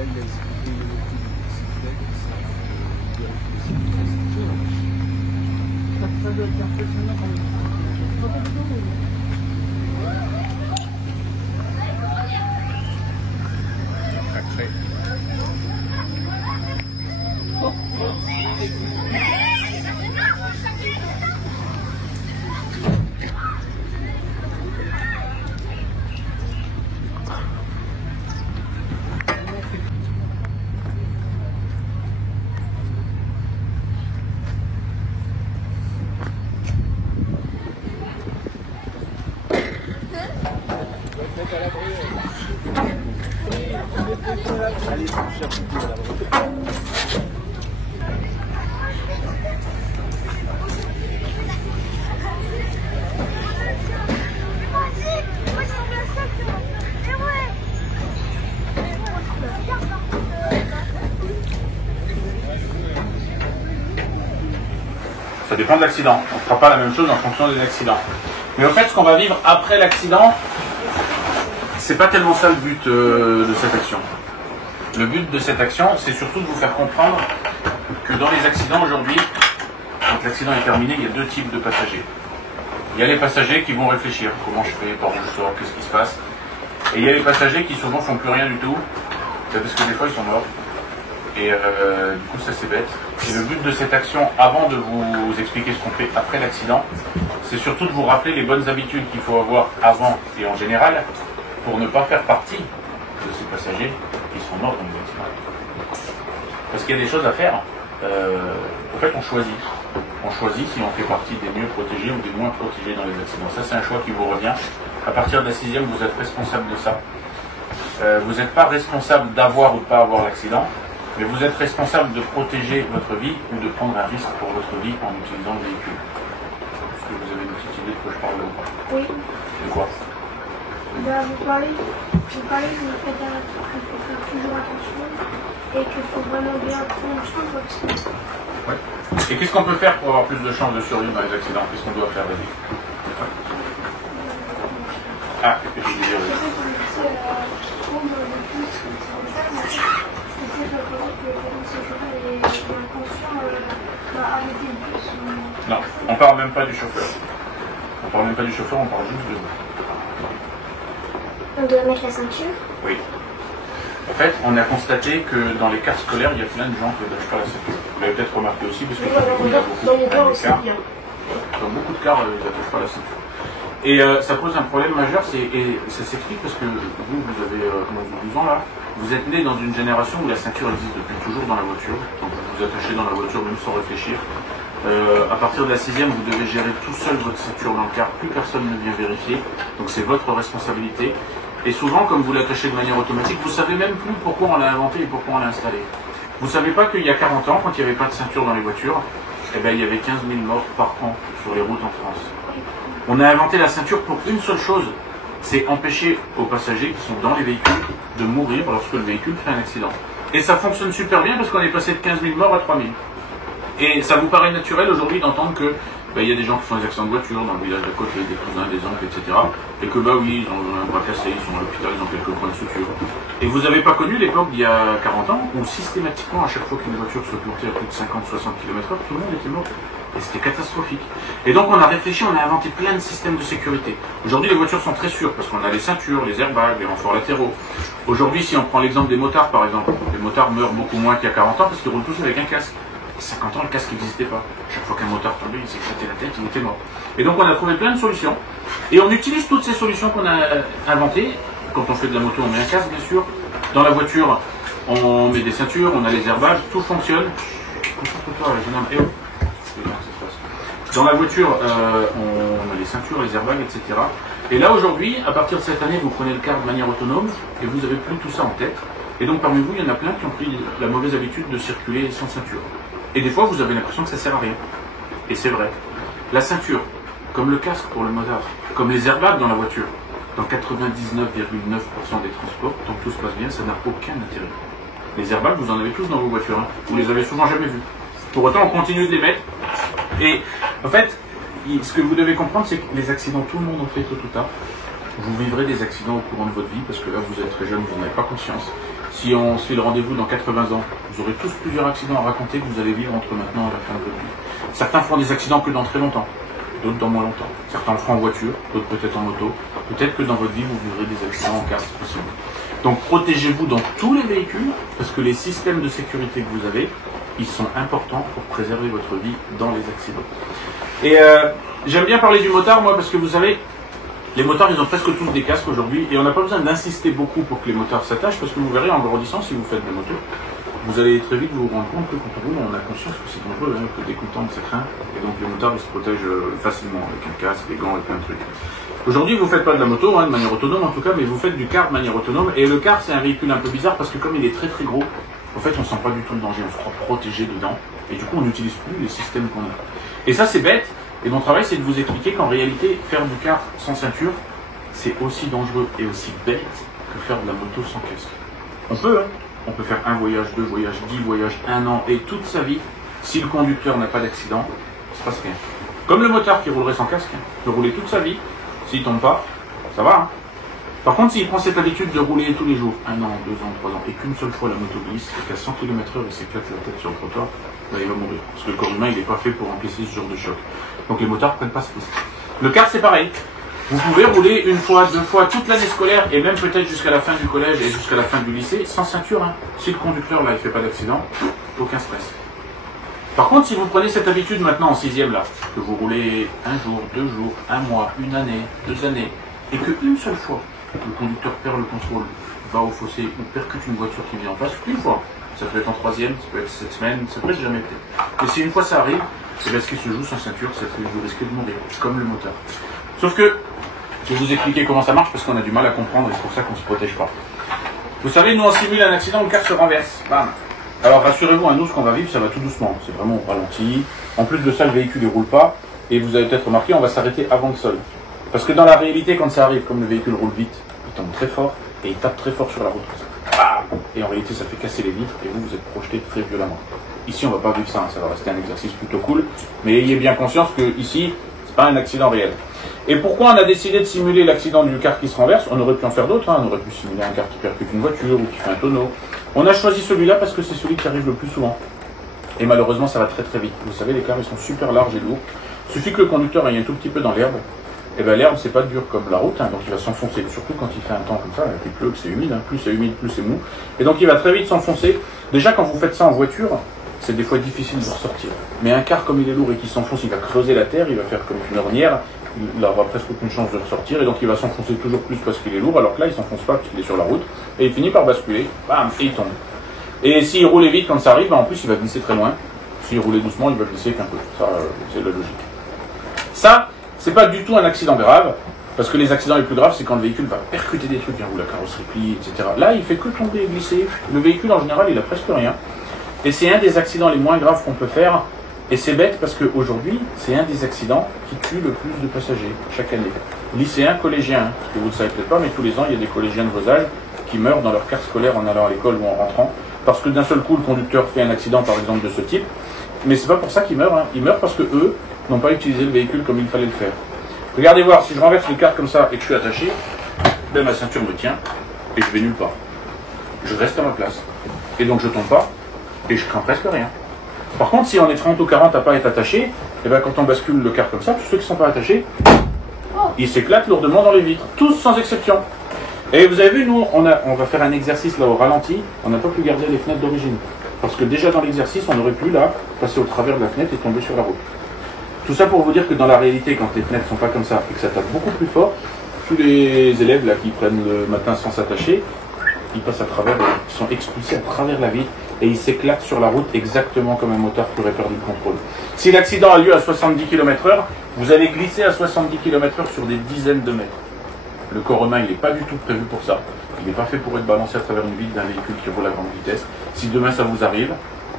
là, il a expliqué le motif du sifflet, comme ça, vérifier les sifflets. Ça doit être impressionnant quand même. Après. Allez, cherche un peu là-bas. Ça dépend de l'accident. On ne fera pas la même chose en fonction des accidents. Mais au fait, ce qu'on va vivre après l'accident, c'est pas tellement ça le but de cette action. Le but de cette action, c'est surtout de vous faire comprendre que dans les accidents aujourd'hui, quand l'accident est terminé, il y a deux types de passagers. Il y a les passagers qui vont réfléchir. Comment je fais, par où je sors, qu'est-ce qui se passe. Et il y a les passagers qui souvent font plus rien du tout. C'est parce que des fois ils sont morts. Et du coup ça c'est bête. Et le but de cette action, avant de vous expliquer ce qu'on fait après l'accident, c'est surtout de vous rappeler les bonnes habitudes qu'il faut avoir avant et en général pour ne pas faire partie de ces passagers qui sont morts dans les accidents. Parce qu'il y a des choses à faire. En fait on choisit. On choisit si on fait partie des mieux protégés ou des moins protégés dans les accidents. Ça c'est un choix qui vous revient. À partir de la 6e, vous êtes responsable de ça. Vous n'êtes pas responsable d'avoir ou de ne pas avoir l'accident. Mais vous êtes responsable de protéger votre vie ou de prendre un risque pour votre vie en utilisant le véhicule. Est-ce que vous avez une petite idée de quoi je parle ou pas? Oui. De quoi? Vous parlez du fait qu'il faut faire toujours attention et qu'il faut vraiment bien prendre soin de votre santé. Ouais. Et qu'est-ce qu'on peut faire pour avoir plus de chances de survivre dans les accidents? Qu'est-ce qu'on doit faire, vas-y? Ah, qu'est-ce que tu veux dire? Non, on parle même pas du chauffeur. On parle même pas du chauffeur, on parle juste de vous. On doit mettre la ceinture? Oui. En fait, on a constaté que dans les cars scolaires, il y a plein de gens qui n'attachent pas la ceinture. Vous l'avez peut-être remarqué aussi, parce que il y a beaucoup de cars. Dans beaucoup de cars, ils n'attachent pas la ceinture. Et ça pose un problème majeur, et ça s'explique parce que vous avez 12 ans là, vous êtes né dans une génération où la ceinture existe depuis toujours dans la voiture, donc vous vous attachez dans la voiture même sans réfléchir. À partir de la 6e, vous devez gérer tout seul votre ceinture dans le car, plus personne ne vient vérifier, donc c'est votre responsabilité. Et souvent, comme vous l'attachez de manière automatique, vous ne savez même plus pourquoi on l'a inventé et pourquoi on l'a installé. Vous ne savez pas qu'il y a 40 ans, quand il n'y avait pas de ceinture dans les voitures, eh ben, il y avait 15 000 morts par an sur les routes en France. On a inventé la ceinture pour une seule chose, c'est empêcher aux passagers qui sont dans les véhicules de mourir lorsque le véhicule fait un accident. Et ça fonctionne super bien parce qu'on est passé de 15 000 morts à 3 000. Et ça vous paraît naturel aujourd'hui d'entendre que il y a des gens qui font des accidents de voiture dans le village d'à côté, des cousins, des oncles, etc. Et que oui, ils ont un bras cassé, ils sont à l'hôpital, ils ont quelques points de suture. Et vous n'avez pas connu l'époque d'il y a 40 ans où systématiquement, à chaque fois qu'une voiture se plantait à plus de 50-60 km/h, tout le monde était mort. Et c'était catastrophique. Et donc on a réfléchi, on a inventé plein de systèmes de sécurité. Aujourd'hui les voitures sont très sûres parce qu'on a les ceintures, les airbags, les renforts latéraux. Aujourd'hui si on prend l'exemple des motards par exemple, les motards meurent beaucoup moins qu'il y a 40 ans parce qu'ils roulent tous avec un casque. Il y a 50 ans le casque n'existait pas. Chaque fois qu'un motard tombait, il s'éclatait la tête, il était mort. Et donc on a trouvé plein de solutions. Et on utilise toutes ces solutions qu'on a inventées. Quand on fait de la moto on met un casque bien sûr. Dans la voiture on met des ceintures, on a les airbags, tout fonctionne. Dans la voiture, on a les ceintures, les airbags, etc. Et là, aujourd'hui, à partir de cette année, vous prenez le car de manière autonome et vous n'avez plus tout ça en tête. Et donc, parmi vous, il y en a plein qui ont pris la mauvaise habitude de circuler sans ceinture. Et des fois, vous avez l'impression que ça ne sert à rien. Et c'est vrai. La ceinture, comme le casque pour le motard, comme les airbags dans la voiture, dans 99,9% des transports, tant que tout se passe bien, ça n'a aucun intérêt. Les airbags, vous en avez tous dans vos voitures. Hein. Vous les avez souvent jamais vus. Pour autant, on continue de les mettre. Et en fait, ce que vous devez comprendre, c'est que les accidents, tout le monde en fait tôt ou tard. Vous vivrez des accidents au courant de votre vie, parce que là, vous êtes très jeune, vous n'en avez pas conscience. si on se fait le rendez-vous dans 80 ans, vous aurez tous plusieurs accidents à raconter que vous allez vivre entre maintenant et la fin de votre vie. Certains feront des accidents que dans très longtemps, d'autres dans moins longtemps. Certains le feront en voiture, d'autres peut-être en moto. Peut-être que dans votre vie, vous vivrez des accidents en car, c'est possible. Donc protégez-vous dans tous les véhicules, parce que les systèmes de sécurité que vous avez, ils sont importants pour préserver votre vie dans les accidents. Et j'aime bien parler du motard, moi, parce que vous savez, les motards, ils ont presque tous des casques aujourd'hui, et on n'a pas besoin d'insister beaucoup pour que les motards s'attachent, parce que vous verrez, en grandissant, si vous faites des motos, vous allez très vite vous rendre compte que quand on roule, on a conscience que c'est dangereux, hein, que dégoûtant, ça craint, et donc les motards, ils se protègent facilement avec un casque, des gants et plein de trucs. Aujourd'hui, vous ne faites pas de la moto, hein, de manière autonome en tout cas, mais vous faites du car de manière autonome. Et le car, c'est un véhicule un peu bizarre parce que comme il est très très gros, en fait, on ne sent pas du tout le danger, on se croit protégé dedans. Et du coup, on n'utilise plus les systèmes qu'on a. Et ça, c'est bête. Et mon travail, c'est de vous expliquer qu'en réalité, faire du car sans ceinture, c'est aussi dangereux et aussi bête que faire de la moto sans casque. On peut, hein. On peut faire un voyage, 2 voyages, 10 voyages, 1 an et toute sa vie. Si le conducteur n'a pas d'accident, il ne se passe rien. Comme le motard qui roulerait sans casque, hein, peut rouler toute sa vie. S'il tombe pas, ça va. Hein. Par contre, s'il prend cette habitude de rouler tous les jours, 1 an, 2 ans, 3 ans, et qu'une seule fois la moto glisse, et qu'à 100 km/h il s'éclate la tête sur le trottoir, bah, il va mourir. Parce que le corps humain, il n'est pas fait pour encaisser ce genre de choc. Donc les motards ne prennent pas ce risque. Le car, c'est pareil. Vous pouvez rouler 1 fois, 2 fois, toute l'année scolaire, et même peut-être jusqu'à la fin du collège et jusqu'à la fin du lycée, sans ceinture. Hein. Si le conducteur, là, il ne fait pas d'accident, aucun stress. Par contre, si vous prenez cette habitude maintenant en 6e là, que vous roulez 1 jour, 2 jours, 1 mois, 1 année, 2 années, et qu'une seule fois, le conducteur perd le contrôle, va au fossé ou percute une voiture qui vient en face, une fois, ça peut être en 3e, ça peut être cette semaine, ça peut être jamais peut-être. Mais si une fois ça arrive, c'est parce qu'il se joue sans ceinture, c'est que vous risquez de mourir, comme le motard. Sauf que, je vais vous expliquer comment ça marche parce qu'on a du mal à comprendre et c'est pour ça qu'on ne se protège pas. Vous savez, nous on simule un accident, le car se renverse. Bam. Alors rassurez-vous, à nous, ce qu'on va vivre, ça va tout doucement. C'est vraiment au ralenti. En plus de ça, le véhicule ne roule pas. Et vous avez peut-être remarqué, on va s'arrêter avant le sol. Parce que dans la réalité, quand ça arrive, comme le véhicule roule vite, il tombe très fort et il tape très fort sur la route. Et en réalité, ça fait casser les vitres et vous, vous êtes projeté très violemment. Ici, on ne va pas vivre ça, hein, ça va rester un exercice plutôt cool. Mais ayez bien conscience que ici, c'est pas un accident réel. Et pourquoi on a décidé de simuler l'accident du car qui se renverse? On aurait pu en faire d'autres, hein. On aurait pu simuler un car qui percute une voiture ou qui fait un tonneau. On a choisi celui-là parce que c'est celui qui arrive le plus souvent. Et malheureusement, ça va très très vite. Vous savez, les cars, ils sont super larges et lourds. Il suffit que le conducteur aille un tout petit peu dans l'herbe. Et bien l'herbe, c'est pas dur comme la route, hein, donc il va s'enfoncer. Surtout quand il fait un temps comme ça, il pleut, que c'est humide, hein. Plus c'est humide, plus c'est mou. Et donc il va très vite s'enfoncer. Déjà, quand vous faites ça en voiture, c'est des fois difficile de ressortir. Mais un car, comme il est lourd et qui s'enfonce, il va creuser la terre, il va faire comme une ornière. Il n'aura presque aucune chance de ressortir et donc il va s'enfoncer toujours plus parce qu'il est lourd, alors que là il s'enfonce pas parce qu'il est sur la route et il finit par basculer, bam, et il tombe. Et s'il roulait vite quand ça arrive, ben en plus il va glisser très loin. S'il roulait doucement, il va glisser qu'un peu. Ça, c'est la logique. Ça, c'est pas du tout un accident grave, parce que les accidents les plus graves, c'est quand le véhicule va percuter des trucs, hein, où la carrosserie plie, etc. Là, il fait que tomber et glisser. Le véhicule en général, il a presque rien. Et c'est un des accidents les moins graves qu'on peut faire. Et c'est bête parce qu'aujourd'hui, c'est un des accidents qui tue le plus de passagers chaque année. Lycéens, collégiens, parce que vous ne le savez peut-être pas, mais tous les ans, il y a des collégiens de vos âges qui meurent dans leur car scolaire en allant à l'école ou en rentrant, parce que d'un seul coup, le conducteur fait un accident, par exemple, de ce type. Mais c'est pas pour ça qu'ils meurent. Hein. Ils meurent parce que eux n'ont pas utilisé le véhicule comme il fallait le faire. Regardez voir, si je renverse le car comme ça et que je suis attaché, ben ma ceinture me tient et je vais nulle part. Je reste à ma place. Et donc je tombe pas et je crains presque rien. Par contre, si on est 30 ou 40 à pas être attaché, et ben quand on bascule le car comme ça, tous ceux qui ne sont pas attachés, ils s'éclatent lourdement dans les vitres, tous sans exception. Et vous avez vu, nous, on va faire un exercice là au ralenti, on n'a pas pu garder les fenêtres d'origine. Parce que déjà dans l'exercice, on aurait pu là passer au travers de la fenêtre et tomber sur la route. Tout ça pour vous dire que dans la réalité, quand les fenêtres ne sont pas comme ça et que ça tape beaucoup plus fort, tous les élèves là qui prennent le matin sans s'attacher, ils passent à travers, ils sont expulsés à travers la vitre et ils s'éclatent sur la route exactement comme un motard qui aurait perdu le contrôle. Si l'accident a lieu à 70 km/h, vous allez glisser à 70 km/h sur des dizaines de mètres. Le corps humain, il n'est pas du tout prévu pour ça. Il n'est pas fait pour être balancé à travers une vitre d'un véhicule qui roule à grande vitesse. Si demain ça vous arrive,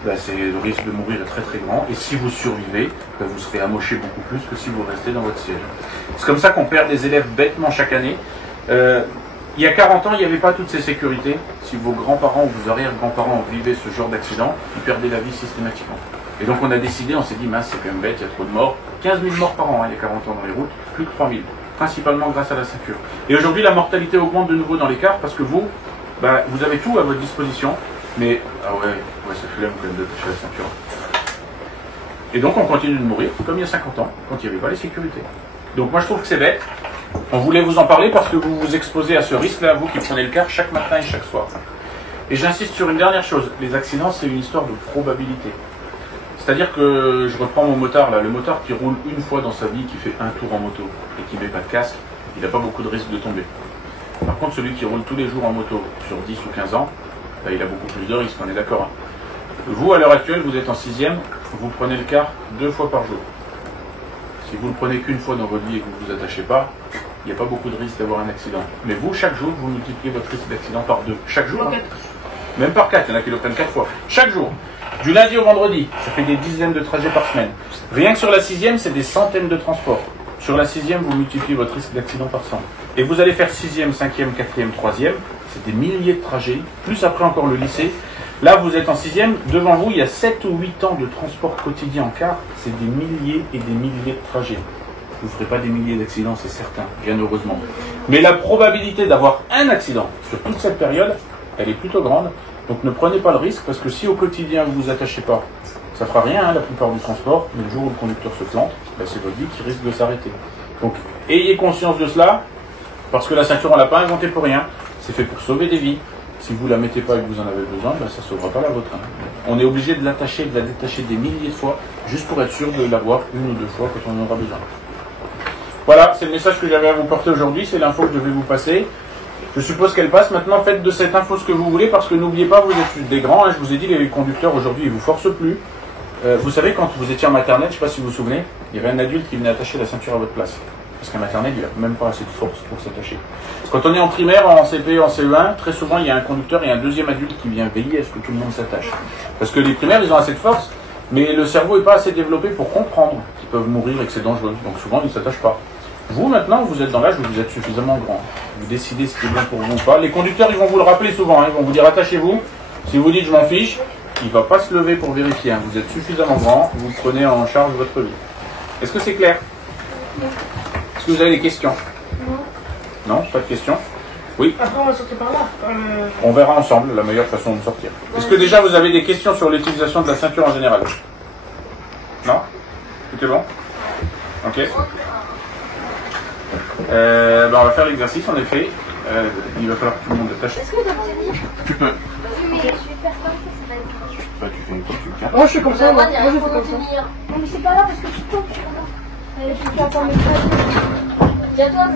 ben le risque de mourir est très très grand. Et si vous survivez, ben vous serez amoché beaucoup plus que si vous restez dans votre siège. C'est comme ça qu'on perd des élèves bêtement chaque année. Il y a 40 ans, il n'y avait pas toutes ces sécurités. Si vos grands-parents ou vos arrière-grands-parents vivaient ce genre d'accident, ils perdaient la vie systématiquement. Et donc on a décidé, on s'est dit, mince, c'est quand même bête, il y a trop de morts. 15 000 morts par an, hein, il y a 40 ans dans les routes, plus que 3 000. Principalement grâce à la ceinture. Et aujourd'hui, la mortalité augmente de nouveau dans les cars parce que vous bah, vous avez tout à votre disposition, mais ah ouais, c'est flemme quand même d'attacher la ceinture. Et donc on continue de mourir comme il y a 50 ans, quand il n'y avait pas les sécurités. Donc moi je trouve que c'est bête. On voulait vous en parler parce que vous vous exposez à ce risque-là, vous qui prenez le car chaque matin et chaque soir. Et j'insiste sur une dernière chose, les accidents c'est une histoire de probabilité. C'est-à-dire que je reprends mon motard là, le motard qui roule une fois dans sa vie, qui fait un tour en moto et qui ne met pas de casque, il n'a pas beaucoup de risque de tomber. Par contre celui qui roule tous les jours en moto sur 10 ou 15 ans, bah, il a beaucoup plus de risques, on est d'accord. Vous à l'heure actuelle, vous êtes en 6e, vous prenez le car 2 fois par jour. Si vous ne le prenez qu'une fois dans votre vie et que vous ne vous attachez pas, il n'y a pas beaucoup de risque d'avoir un accident. Mais vous, chaque jour, vous multipliez votre risque d'accident par 2. Chaque jour, hein. Même par 4, il y en a qui le prennent 4 fois. Chaque jour. Du lundi au vendredi, ça fait des dizaines de trajets par semaine. Rien que sur la 6e, c'est des centaines de transports. Sur la 6e, vous multipliez votre risque d'accident par 100. Et vous allez faire 6e, 5e, 4e, 3e, c'est des milliers de trajets, plus après encore le lycée. Là, vous êtes en 6e, devant vous, il y a 7 ou 8 ans de transport quotidien en car, c'est des milliers et des milliers de trajets. Vous ne ferez pas des milliers d'accidents, c'est certain, bien heureusement. Mais la probabilité d'avoir un accident sur toute cette période, elle est plutôt grande. Donc ne prenez pas le risque, parce que si au quotidien vous ne vous attachez pas, ça ne fera rien, hein, la plupart du transport, mais le jour où le conducteur se plante, ben, c'est votre vie qui risque de s'arrêter. Donc ayez conscience de cela, parce que la ceinture on ne l'a pas inventée pour rien, c'est fait pour sauver des vies. Si vous ne la mettez pas et que vous en avez besoin, ben, ça ne sauvera pas la vôtre. Hein. On est obligé de l'attacher, de la détacher des milliers de fois, juste pour être sûr de l'avoir 1 ou 2 fois quand on en aura besoin. Voilà, c'est le message que j'avais à vous porter aujourd'hui, c'est l'info que je vais vous passer. Je suppose qu'elle passe. Maintenant, faites de cette info ce que vous voulez, parce que n'oubliez pas, vous êtes des grands, hein, je vous ai dit, les conducteurs aujourd'hui, ils ne vous forcent plus. Vous savez, quand vous étiez en maternelle, je ne sais pas si vous vous souvenez, il y avait un adulte qui venait attacher la ceinture à votre place. Parce qu'en maternelle, il n'a même pas assez de force pour s'attacher. Quand on est en primaire, en CP, en CE1, très souvent, il y a un conducteur et un deuxième adulte qui vient veiller à ce que tout le monde s'attache. Parce que les primaires, ils ont assez de force, mais le cerveau n'est pas assez développé pour comprendre qu'ils peuvent mourir et que c'est dangereux. Donc souvent, ils ne s'attachent pas. Vous, maintenant, vous êtes dans l'âge où vous êtes suffisamment grand. Vous décidez ce qui est bon pour vous ou pas. Les conducteurs, ils vont vous le rappeler souvent. Hein. Ils vont vous dire attachez-vous. Si vous dites je m'en fiche, il ne va pas se lever pour vérifier. Hein. Vous êtes suffisamment grand. Vous prenez en charge votre vie. Est-ce que c'est clair? Est-ce que vous avez des questions? Non, pas de questions? Oui. Après, on va sortir par là. On verra ensemble la meilleure façon de sortir. Est-ce que déjà vous avez des questions sur l'utilisation de la ceinture en général? Non? Tout est bon? Ok. Ben on va faire l'exercice en effet. Il va falloir que tout le monde attache. Est-ce que vous devez tenir? Tu peux. Oui, mais je vais faire comme ça va être grave. Bah, tu fais une fois, tu le tiens. Moi, je fais comme ça. Moi, je fais Faut comme ça. tenir. Non, mais c'est pas grave parce que tu tombes, tu vois. Tu peux encore me faire. C'est à toi, ça.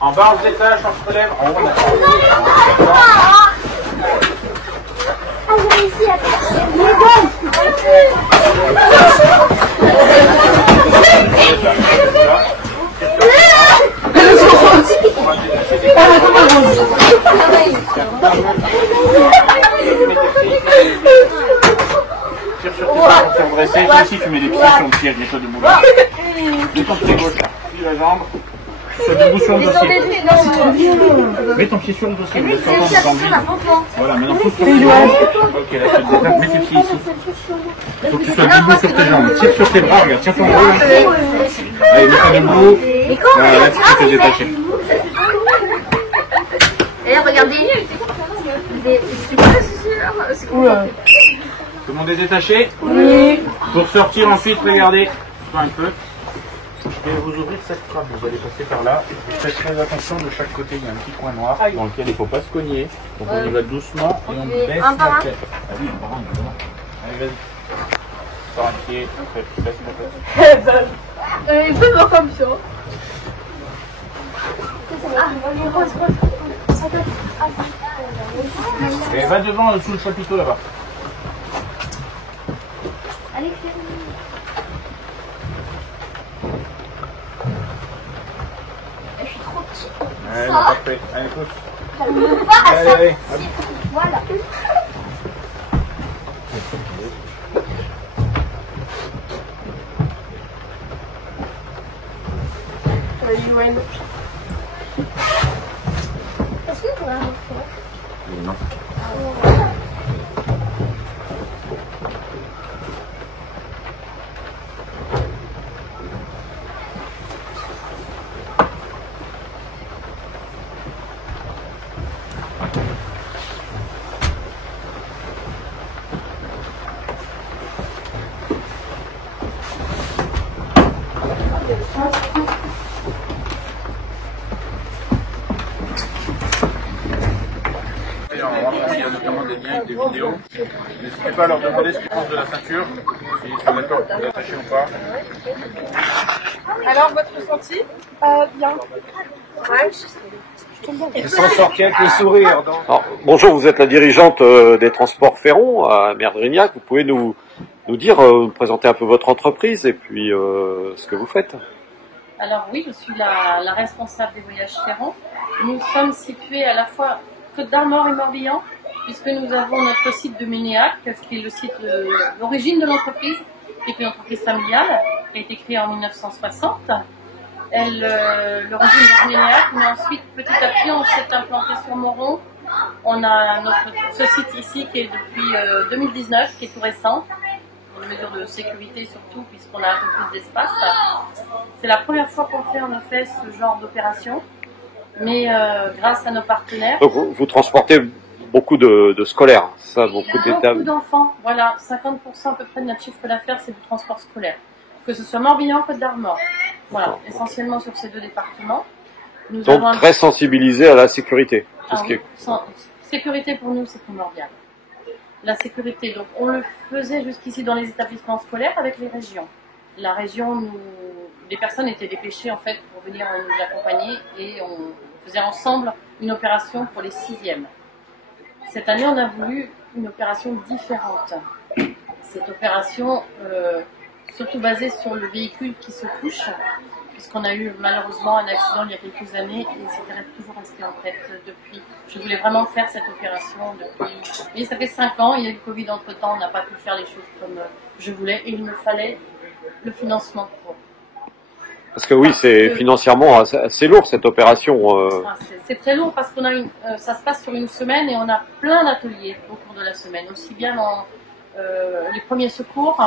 En bas, on se détache, on se relève. En haut, on attend. Ah, j'ai réussi à passer. Tire sur tes bras pour te redresser. Toi aussi, tu mets des pieds sur le pied, mets-toi debout là. Mets ton pied gauche là. Puis la jambe. Sois debout sur le dossier. Mets ton pied sur le dossier. Voilà, maintenant pousse sur tes jambes. Ok, là tu te détends. Mets tes pieds ici. Il faut que tu sois debout sur tes jambes. Tire sur tes bras, regarde, tiens ton bras. Allez, mets-toi debout. Voilà, là tu peux te détacher. Et regardez, c'est quoi ce Oula. Tout le monde est détaché? Oui. Pour sortir ensuite, regardez. Un peu. Je vais vous ouvrir cette trappe, vous allez passer par là. Faites très attention, de chaque côté il y a un petit coin noir dans lequel il ne faut pas se cogner. Donc on y va doucement et on baisse un par la un. tête. Ah oui, un par un, évidemment. Allez, vas-y. Sors un pied, après tu baisses la tête. Il peut voir comme ça. Et va devant sous le chapiteau là-bas. Allez, Je suis trop petite. Allez, parfait. Allez, pousse. pas Allez, allez. Voilà. UN. Est-ce qu'on pourrait avoir ça? Non. Il y a notamment des liens avec des vidéos. N'hésitez pas à leur demander ce qu'ils pensent de la ceinture, s'ils sont d'accord pour l'attacher ou pas. Alors, votre ressenti? Bien. Elle s'en sort qu'avec le sourire. Donc. Alors, bonjour, vous êtes la dirigeante des transports Ferron à Merdrignac. Vous pouvez nous dire, nous présenter un peu votre entreprise et puis ce que vous faites. Alors oui, je suis la responsable des voyages Ferron. Nous sommes situés à la fois Côte d'Armor et Morbihan, puisque nous avons notre site de Ménéac, qui est le site l'origine de l'entreprise, qui est une entreprise familiale, qui a été créée en 1960. L'origine de Ménéac, mais ensuite, petit à petit, on s'est implanté sur Moron. On a ce site ici qui est depuis 2019, qui est tout récent, pour une mesure de sécurité surtout, puisqu'on a un peu plus d'espace. C'est la première fois qu'on fait ce genre d'opération, mais grâce à nos partenaires. Donc vous transportez beaucoup de scolaires, ça, beaucoup d'étapes. Beaucoup d'enfants, voilà, 50% à peu près de notre chiffre d'affaires, c'est du transport scolaire. Que ce soit Morbihan, Côte d'Armor. Voilà, essentiellement sur ces deux départements. Nous Donc avons très sensibilisé à la sécurité. Tout ce qui est... Sécurité pour nous, c'est primordial. La sécurité, donc on le faisait jusqu'ici dans les établissements scolaires avec les régions. La région, les personnes étaient dépêchées en fait pour venir nous accompagner et on faisait ensemble une opération pour les 6e. Cette année, on a voulu une opération différente. Cette opération, surtout basée sur le véhicule qui se couche, puisqu'on a eu malheureusement un accident il y a quelques années et c'est toujours resté en tête depuis. Je voulais vraiment faire cette opération depuis. Et ça fait 5 ans, il y a eu le Covid entre temps, on n'a pas pu faire les choses comme je voulais et il me fallait le financement pour. Parce que oui, c'est financièrement assez lourd cette opération. C'est très lourd parce qu'on a ça se passe sur une semaine et on a plein d'ateliers au cours de la semaine, aussi bien dans les premiers secours.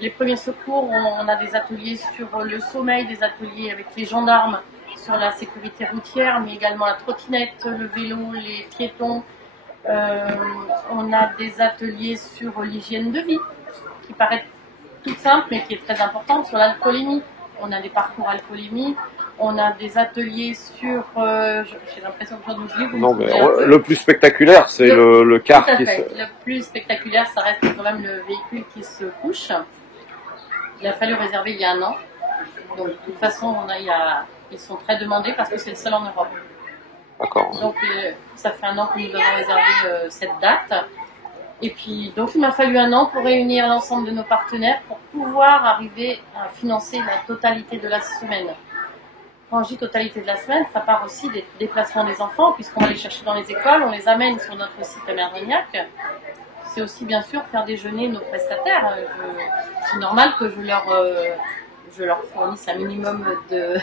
Les premiers secours, on a des ateliers sur le sommeil, des ateliers avec les gendarmes sur la sécurité routière, mais également la trottinette, le vélo, les piétons. On a des ateliers sur l'hygiène de vie, qui paraît toute simple, mais qui est très importante, sur l'alcoolémie. On a des parcours alcoolémie. On a des ateliers sur... j'ai l'impression que j'en oublie. Non, mais le plus spectaculaire, c'est le car tout à qui fait. Le plus spectaculaire, ça reste quand même le véhicule qui se couche. Il a fallu réserver il y a 1 an. Donc, de toute façon, ils sont très demandés parce que c'est le seul en Europe. D'accord. Donc, ça fait 1 an que nous avons réservé cette date. Et puis, donc, il m'a fallu 1 an pour réunir l'ensemble de nos partenaires pour pouvoir arriver à financer la totalité de la semaine. Quand je dis totalité de la semaine, ça part aussi des déplacements des enfants, puisqu'on va les chercher dans les écoles, on les amène sur notre site à Merdrignac. C'est aussi bien sûr faire déjeuner nos prestataires. C'est normal que je leur fournisse un minimum de,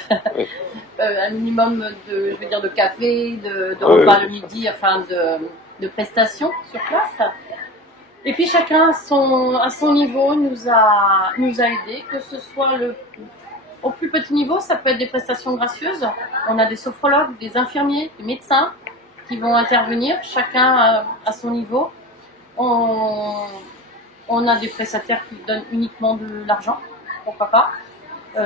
je veux dire, de café, de repas le midi, enfin de prestations sur place. Et puis chacun à son niveau nous a aidés, que ce soit au plus petit niveau, ça peut être des prestations gracieuses. On a des sophrologues, des infirmiers, des médecins qui vont intervenir, chacun à son niveau. On a des prestataires qui donnent uniquement de l'argent, pourquoi pas.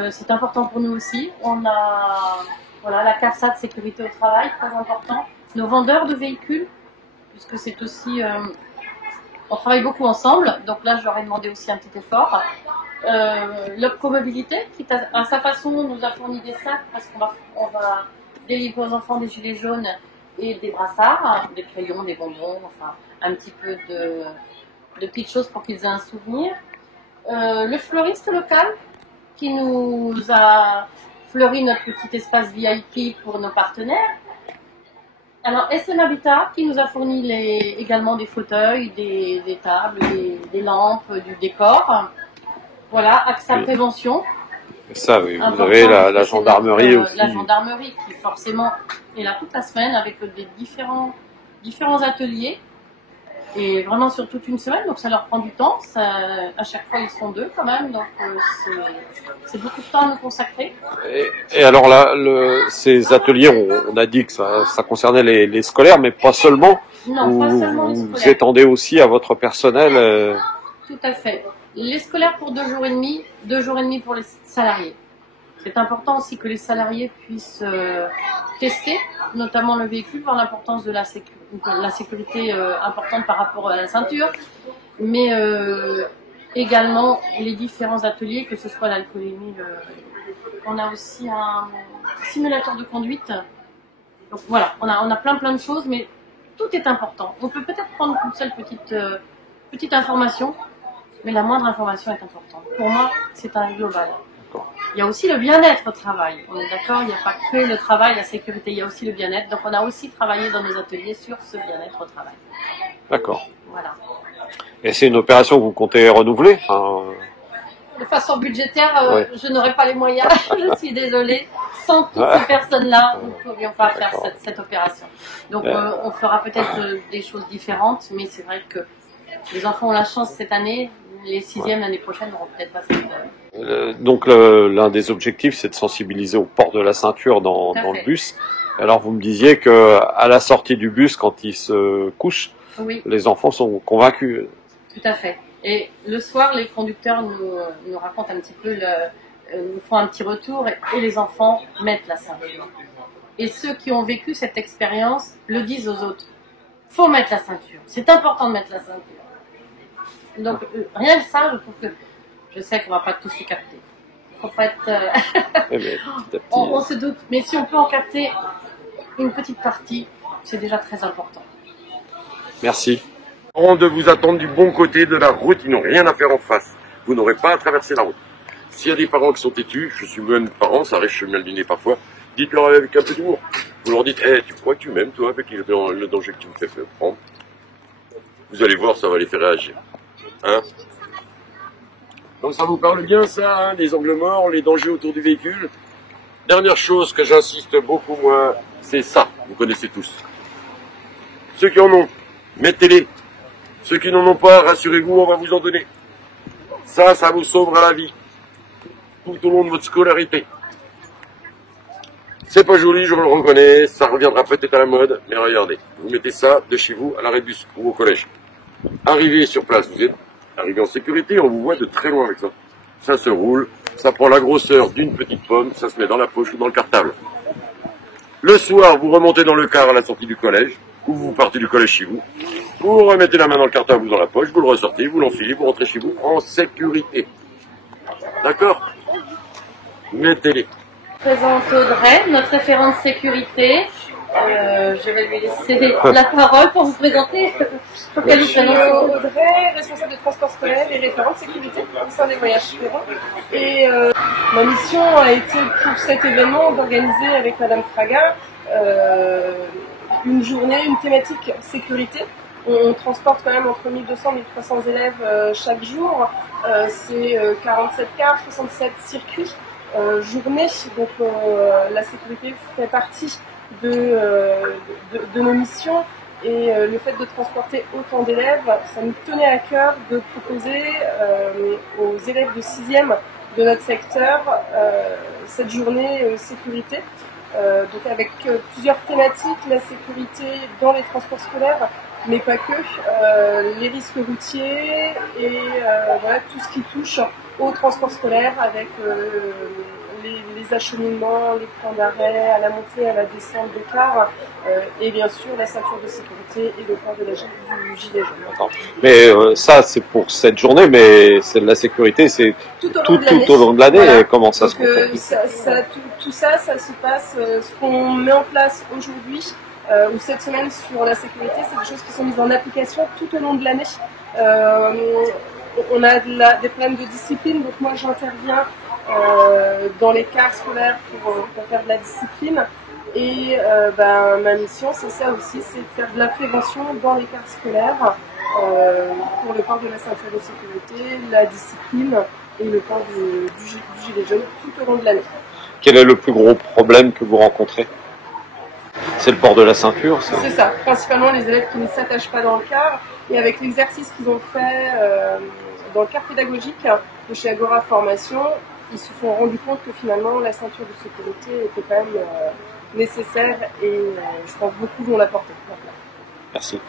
C'est important pour nous aussi. On a la CARSAT sécurité au travail, très important. Nos vendeurs de véhicules, puisque c'est aussi... on travaille beaucoup ensemble, donc là je leur ai demandé aussi un petit effort. L'Opcomobilité, qui à sa façon nous a fourni des sacs, parce qu'on va délivrer aux enfants des gilets jaunes et des brassards, des crayons, des bonbons, enfin un petit peu de petites choses pour qu'ils aient un souvenir. Le fleuriste local qui nous a fleuri notre petit espace VIP pour nos partenaires. Alors SM Habitat qui nous a fourni également des fauteuils, des tables, des lampes, du décor. Voilà, AXA Prévention Ça, oui. Vous important, avez parce la que c'est gendarmerie notre, aussi. la gendarmerie qui forcément est là toute la semaine avec des différents ateliers. Et vraiment sur toute une semaine, donc ça leur prend du temps. À chaque fois, ils sont 2 quand même, donc c'est beaucoup de temps à nous consacrer. Et alors là, ces ateliers, on a dit que ça concernait les scolaires, mais pas seulement. Non, pas seulement les Vous scolaires. étendez aussi à votre personnel. Tout à fait. Les scolaires pour 2 jours et demi, 2 jours et demi pour les salariés. C'est important aussi que les salariés puissent tester, notamment le véhicule, par l'importance de la sécurité importante par rapport à la ceinture, mais également les différents ateliers, que ce soit l'alcoolémie. On a aussi un simulateur de conduite. Donc voilà, on a plein de choses, mais tout est important. On peut peut-être prendre une seule petite information, mais la moindre information est importante. Pour moi, c'est un global. Il y a aussi le bien-être au travail. On est d'accord, il n'y a pas que le travail, la sécurité, il y a aussi le bien-être. Donc on a aussi travaillé dans nos ateliers sur ce bien-être au travail. D'accord. Voilà. Et c'est une opération que vous comptez renouveler? De façon budgétaire, Ouais. je n'aurai pas les moyens, je suis désolée. Sans toutes ces personnes-là, nous ne pourrions pas faire cette opération. Donc on fera peut-être des choses différentes, mais c'est vrai que les enfants ont la chance cette année, les 6e l'année prochaine n'auront peut-être pas cette... Donc l'un des objectifs, c'est de sensibiliser au port de la ceinture dans le bus. Alors vous me disiez que à la sortie du bus, quand ils se couchent, Oui, les enfants sont convaincus. tout à fait. Et le soir, les conducteurs nous racontent un petit peu, nous font un petit retour et les enfants mettent la ceinture. Et ceux qui ont vécu cette expérience le disent aux autres. Faut mettre la ceinture. C'est important de mettre la ceinture. Donc rien que ça, je trouve que je sais qu'on va pas tous les capter. Faut pas être. Eh bien, petit à petit, on se doute, mais si on peut en capter une petite partie, c'est déjà très important. Merci. De vous attendre du bon côté de la route, ils n'ont rien à faire en face. Vous n'aurez pas à traverser la route. S'il y a des parents qui sont têtus, je suis moi-même parent, ça arrive chez moi le dîner parfois, dites-leur avec un peu d'humour. Vous leur dites, tu crois que tu m'aimes toi avec le danger que tu me fais prendre? Vous allez voir, ça va les faire réagir. Hein? Donc ça vous parle bien ça, hein, les angles morts, les dangers autour du véhicule. Dernière chose que j'insiste beaucoup moi, c'est ça, vous connaissez tous. Ceux qui en ont, mettez-les. Ceux qui n'en ont pas, rassurez-vous, on va vous en donner. Ça vous sauvera la vie. Tout au long de votre scolarité. C'est pas joli, je le reconnais, ça reviendra peut-être à la mode, mais regardez, vous mettez ça de chez vous à l'arrêt de bus ou au collège. Arrivez sur place, vous êtes arrivé en sécurité, on vous voit de très loin avec ça. Ça se roule, ça prend la grosseur d'une petite pomme, ça se met dans la poche ou dans le cartable. Le soir, vous remontez dans le car à la sortie du collège, ou vous partez du collège chez vous. Vous remettez la main dans le cartable ou dans la poche, vous le ressortez, vous l'enfilez, vous rentrez chez vous en sécurité. D'accord? Mettez-les. Je présente Audrey, notre référente sécurité. Je vais lui laisser la parole pour vous présenter. Pour qu'elle Je vous suis présente. Audrey, responsable de transport scolaire et référente sécurité au sein des voyages fédéraux. Et ma mission a été pour cet événement d'organiser avec Madame Fraga une journée, une thématique sécurité. On transporte quand même entre 1200 et 1300 élèves chaque jour. C'est 47 cars, 67 circuits journée. Donc la sécurité fait partie de nos missions. Et le fait de transporter autant d'élèves, ça nous tenait à cœur de proposer aux élèves de 6e de notre secteur cette journée sécurité. Donc avec plusieurs thématiques, la sécurité dans les transports scolaires, mais pas que, les risques routiers et voilà, tout ce qui touche au transport scolaire avec les acheminements, les points d'arrêt, à la montée, à la descente des cars, et bien sûr la ceinture de sécurité et le port de du gilet jaune. Mais ça, c'est pour cette journée, mais c'est de la sécurité, c'est tout au long de l'année. Voilà. Comment ça Donc, se concrétise? tout ça se passe, ce qu'on met en place aujourd'hui, ou cette semaine sur la sécurité, c'est des choses qui sont mises en application tout au long de l'année. On a des problèmes de discipline, donc moi j'interviens dans les cars scolaires pour faire de la discipline. Et ma mission, c'est ça aussi, c'est de faire de la prévention dans les cars scolaires pour le port de la ceinture de sécurité, la discipline et le port du gilet jaune tout au long de l'année. Quel est le plus gros problème que vous rencontrez? C'est le port de la ceinture, ça? C'est ça, principalement les élèves qui ne s'attachent pas dans le car, et avec l'exercice qu'ils ont fait dans le car pédagogique de chez Agora Formation, ils se sont rendus compte que finalement la ceinture de sécurité était quand même nécessaire et je pense beaucoup vont l'apporter. Merci.